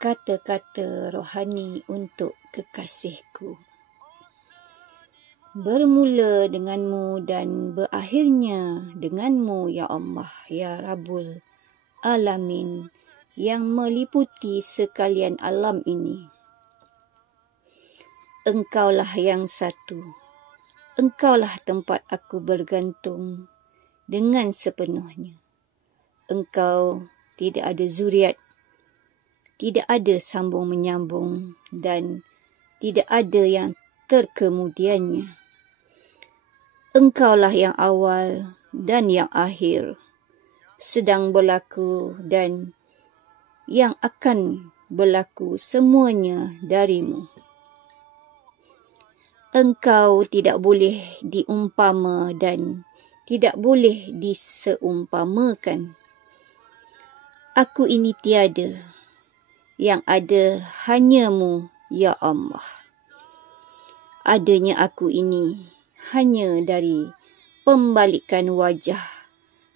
Kata-kata rohani untuk kekasihku. Bermula denganmu dan berakhirnya denganmu, ya Allah, ya Rabbul Alamin, yang meliputi sekalian alam ini. Engkaulah yang satu. Engkaulah tempat aku bergantung dengan sepenuhnya. Engkau tidak ada zuriat, tidak ada sambung menyambung, dan tidak ada yang terkemudiannya. Engkaulah yang awal dan yang akhir, sedang berlaku dan yang akan berlaku, semuanya darimu. Engkau tidak boleh diumpama dan tidak boleh diseumpamakan. Aku ini tiada, yang ada hanyamu, ya Allah. Adanya aku ini hanya dari pembalikan wajah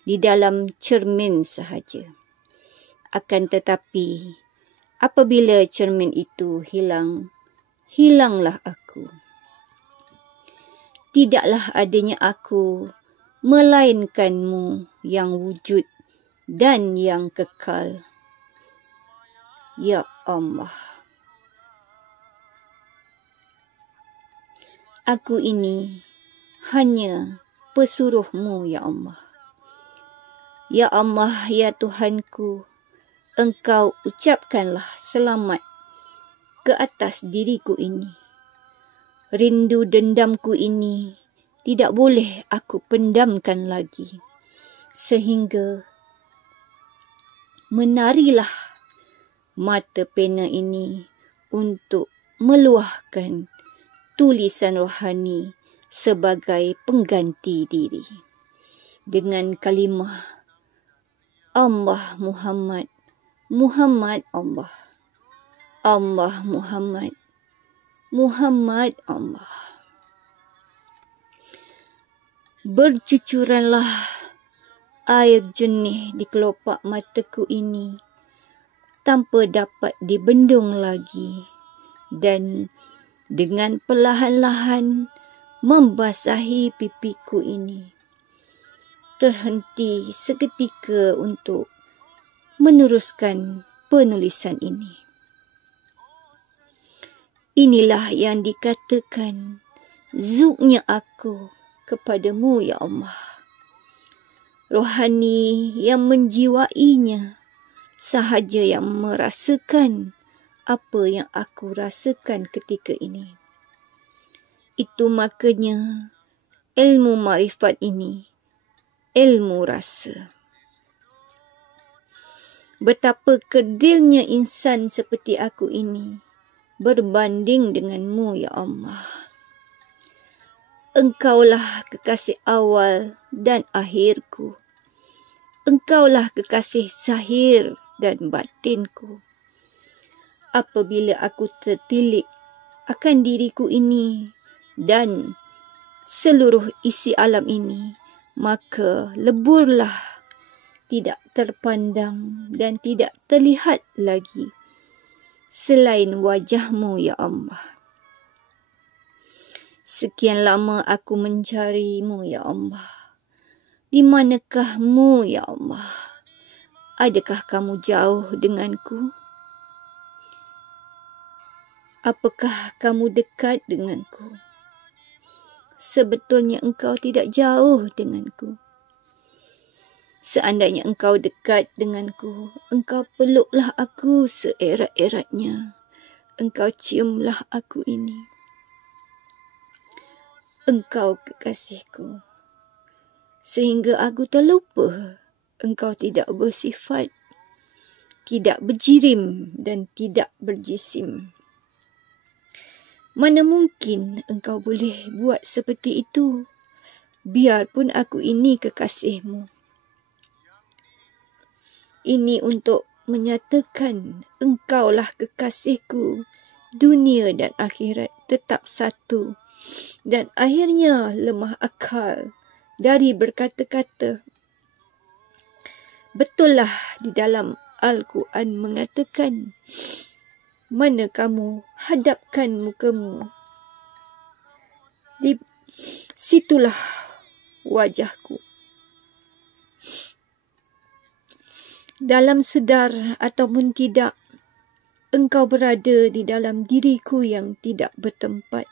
di dalam cermin sahaja. Akan tetapi, apabila cermin itu hilang, hilanglah aku. Tidaklah adanya aku, melainkanmu yang wujud dan yang kekal, ya Allah. Aku ini hanya pesuruhmu, ya Allah. Ya Allah, ya Tuhanku, Engkau ucapkanlah selamat ke atas diriku ini. Rindu dendamku ini tidak boleh aku pendamkan lagi, sehingga menarilah mata pena ini untuk meluahkan tulisan rohani sebagai pengganti diri dengan kalimah Allah Muhammad, Muhammad Allah, Allah Muhammad, Muhammad Allah. Bercucuranlah air jernih di kelopak mataku ini tanpa dapat dibendung lagi, dan dengan perlahan-lahan membasahi pipiku ini, terhenti seketika untuk meneruskan penulisan ini. Inilah yang dikatakan zuknya aku kepadamu, ya Allah. Rohani yang menjiwainya sahaja yang merasakan apa yang aku rasakan ketika ini. Itu makanya ilmu makrifat ini ilmu rasa. Betapa kerdilnya insan seperti aku ini berbanding denganmu, ya Allah. Engkaulah kekasih awal dan akhirku. Engkaulah kekasih zahir dan batinku. Apabila aku tertilik akan diriku ini dan seluruh isi alam ini, maka leburlah, tidak terpandang dan tidak terlihat lagi selain wajahmu, ya Allah. Sekian lama aku mencarimu, ya Allah. Di manakahmu, ya Allah? Adakah kamu jauh denganku? Apakah kamu dekat denganku? Sebetulnya engkau tidak jauh denganku. Seandainya engkau dekat denganku, engkau peluklah aku seerat-eratnya. Engkau ciumlah aku ini. Engkau kekasihku. Sehingga aku terlupa engkau tidak bersifat, tidak berjirim dan tidak berjisim. Mana mungkin engkau boleh buat seperti itu, biarpun aku ini kekasihmu. Ini untuk menyatakan engkaulah kekasihku, dunia dan akhirat tetap satu, dan akhirnya lemah akal dari berkata-kata. Betullah di dalam Al-Quran mengatakan, mana kamu hadapkan mukamu. Di situlah wajahku. Dalam sedar ataupun tidak, engkau berada di dalam diriku yang tidak bertempat,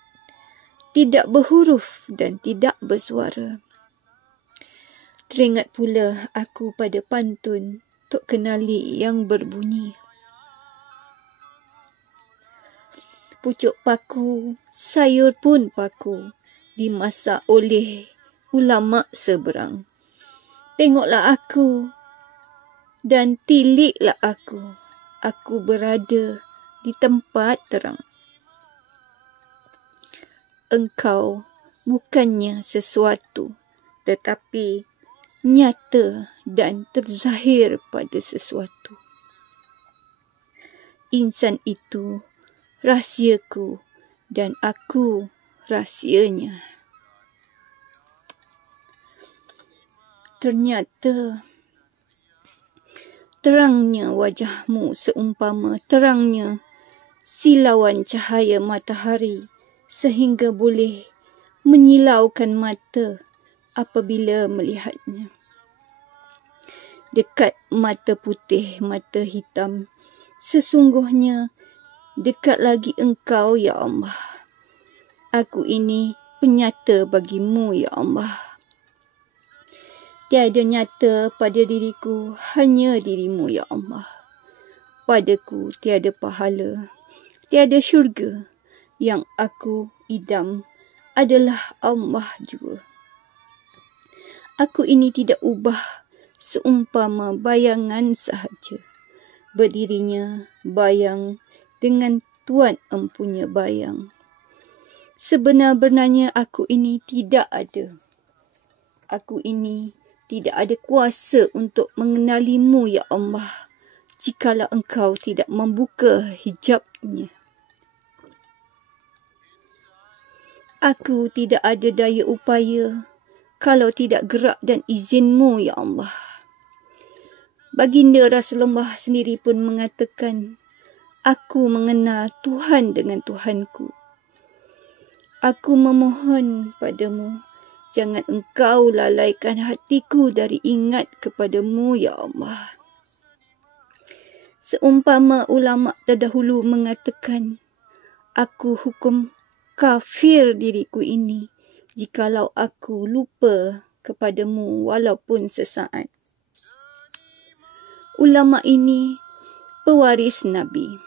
tidak berhuruf dan tidak bersuara. Teringat pula aku pada pantun Tok Kenali yang berbunyi, pucuk paku, sayur pun paku, dimasak oleh ulama seberang. Tengoklah aku dan tiliklah aku berada di tempat terang. Engkau bukannya sesuatu, tetapi nyata dan terzahir pada sesuatu. Insan itu rahsiaku dan aku rahsianya. Ternyata terangnya wajahmu seumpama terangnya silauan cahaya matahari, sehingga boleh menyilaukan mata apabila melihatnya. Dekat mata putih, mata hitam, sesungguhnya dekat lagi engkau, ya Allah. Aku ini penyata bagimu, ya Allah. Tiada nyata pada diriku, hanya dirimu, ya Allah. Padaku tiada pahala, tiada syurga. Yang aku idam adalah Allah jua. Aku ini tidak ubah, seumpama bayangan sahaja. Berdirinya bayang dengan Tuan empunya bayang. Sebenar-benarnya aku ini tidak ada. Aku ini tidak ada kuasa untuk mengenalimu, ya Allah, jikalau engkau tidak membuka hijabnya. Aku tidak ada daya upaya kalau tidak gerak dan izinmu, ya Allah. Baginda Rasulullah sendiri pun mengatakan, aku mengenal Tuhan dengan Tuhanku. Aku memohon padamu, jangan engkau lalaikan hatiku dari ingat kepadamu, ya Allah. Seumpama ulama terdahulu mengatakan, aku hukum kafir diriku ini jikalau aku lupa kepadamu walaupun sesaat. Ulama ini pewaris Nabi.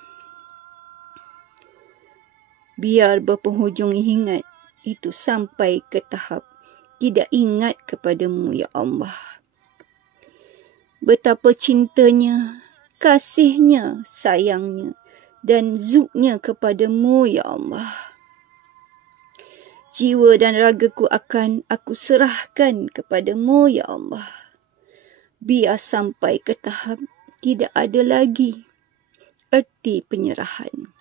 Biar berpenghujung ingat itu sampai ke tahap tidak ingat kepadamu, ya Allah. Betapa cintanya, kasihnya, sayangnya dan zuknya kepadamu, ya Allah. Jiwa dan ragaku akan aku serahkan kepadamu, ya Allah. Biar sampai ke tahap tidak ada lagi erti penyerahan.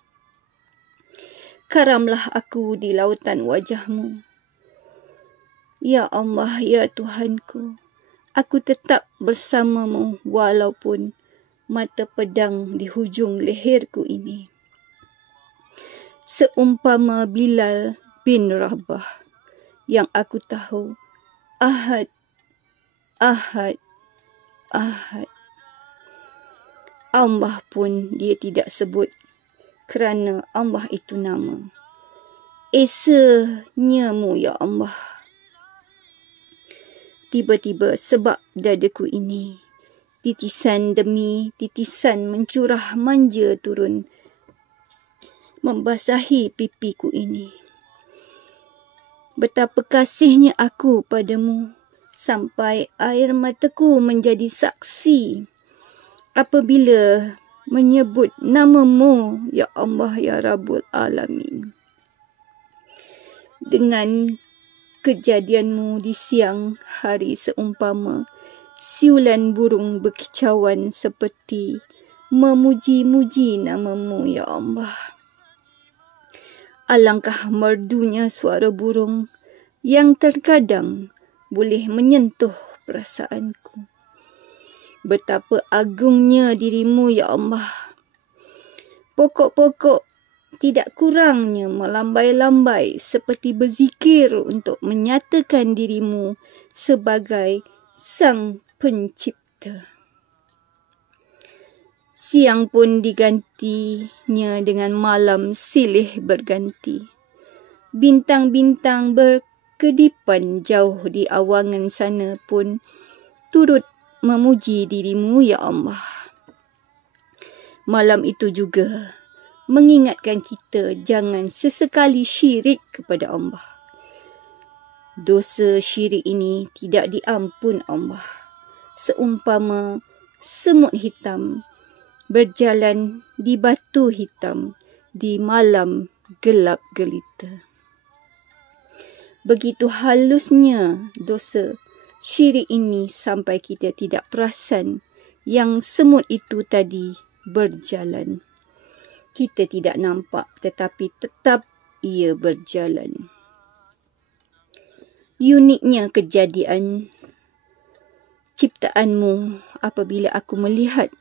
Karamlah aku di lautan wajahmu. Ya Allah, ya Tuhanku, aku tetap bersamamu walaupun mata pedang di hujung leherku ini. Seumpama Bilal bin Rabah yang aku tahu Ahad, Ahad, Ahad. Allah pun dia tidak sebut kerana Allah itu nama. Esanya-Mu, ya Allah. Tiba-tiba sebab dadaku ini, titisan demi titisan mencurah manja turun membasahi pipiku ini. Betapa kasihnya aku padamu, sampai air mataku menjadi saksi apabila menyebut namamu, ya Allah, ya Rabbul Alamin. Dengan kejadianmu di siang hari seumpama siulan burung berkicauan seperti memuji-muji namamu, ya Allah. Alangkah merdunya suara burung yang terkadang boleh menyentuh perasaanku. Betapa agungnya dirimu, ya Allah. Pokok-pokok tidak kurangnya melambai-lambai seperti berzikir untuk menyatakan dirimu sebagai Sang Pencipta. Siang pun digantinya dengan malam silih berganti. Bintang-bintang berkedipan jauh di awangan sana pun turut memuji dirimu, ya Allah. Malam itu juga mengingatkan kita jangan sesekali syirik kepada Allah. Dosa syirik ini tidak diampun Allah. Seumpama semut hitam berjalan di batu hitam di malam gelap gelita. Begitu halusnya dosa syirik ini sampai kita tidak perasan yang semut itu tadi berjalan. Kita tidak nampak tetapi tetap ia berjalan. Uniknya kejadian ciptaanmu apabila aku melihat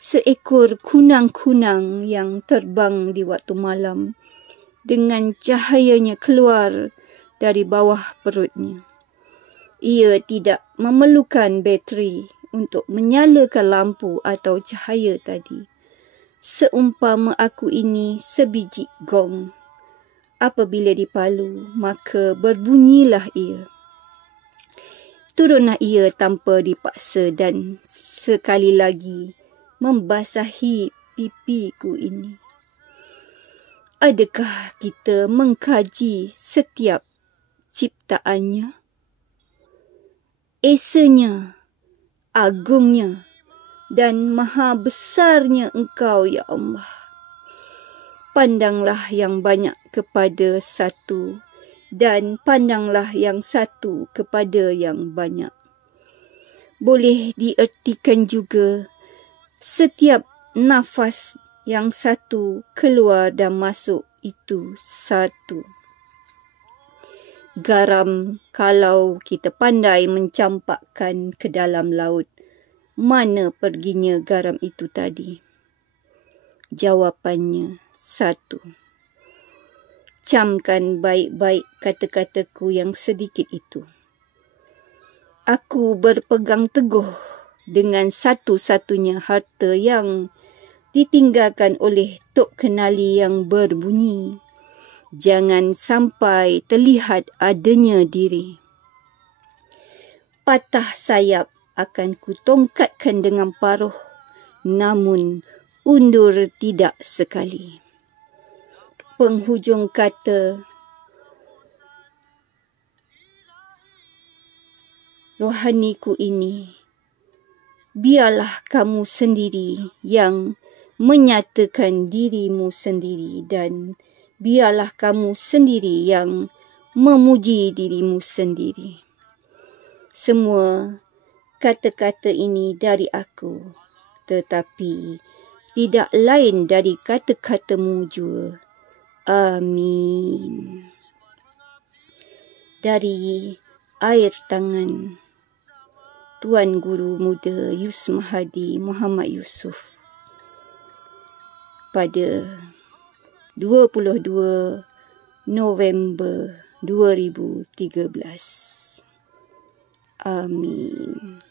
seekor kunang-kunang yang terbang di waktu malam dengan cahayanya keluar dari bawah perutnya. Ia tidak memerlukan bateri untuk menyalakan lampu atau cahaya tadi. Seumpama aku ini sebiji gong. Apabila dipalu, maka berbunyilah ia. Turunlah ia tanpa dipaksa dan sekali lagi membasahi pipiku ini. Adakah kita mengkaji setiap ciptaannya? Esanya, agungnya dan maha besarnya Engkau, ya Allah. Pandanglah yang banyak kepada satu dan pandanglah yang satu kepada yang banyak. Boleh diertikan juga setiap nafas yang satu keluar dan masuk itu satu. Garam, kalau kita pandai mencampakkan ke dalam laut, mana perginya garam itu tadi? Jawapannya satu. Camkan baik-baik kata-kataku yang sedikit itu. Aku berpegang teguh dengan satu-satunya harta yang ditinggalkan oleh Tok Kenali yang berbunyi, jangan sampai terlihat adanya diri. Patah sayap akan kutongkatkan dengan paruh, namun undur tidak sekali. Penghujung kata rohaniku ini, biarlah kamu sendiri yang menyatakan dirimu sendiri dan biarlah kamu sendiri yang memuji dirimu sendiri. Semua kata-kata ini dari aku, tetapi tidak lain dari kata-katamu jua. Amin. Dari air tangan Tuan Guru Muda Yusmahadi Muhammad Yusof pada 22 November 2013. Amin.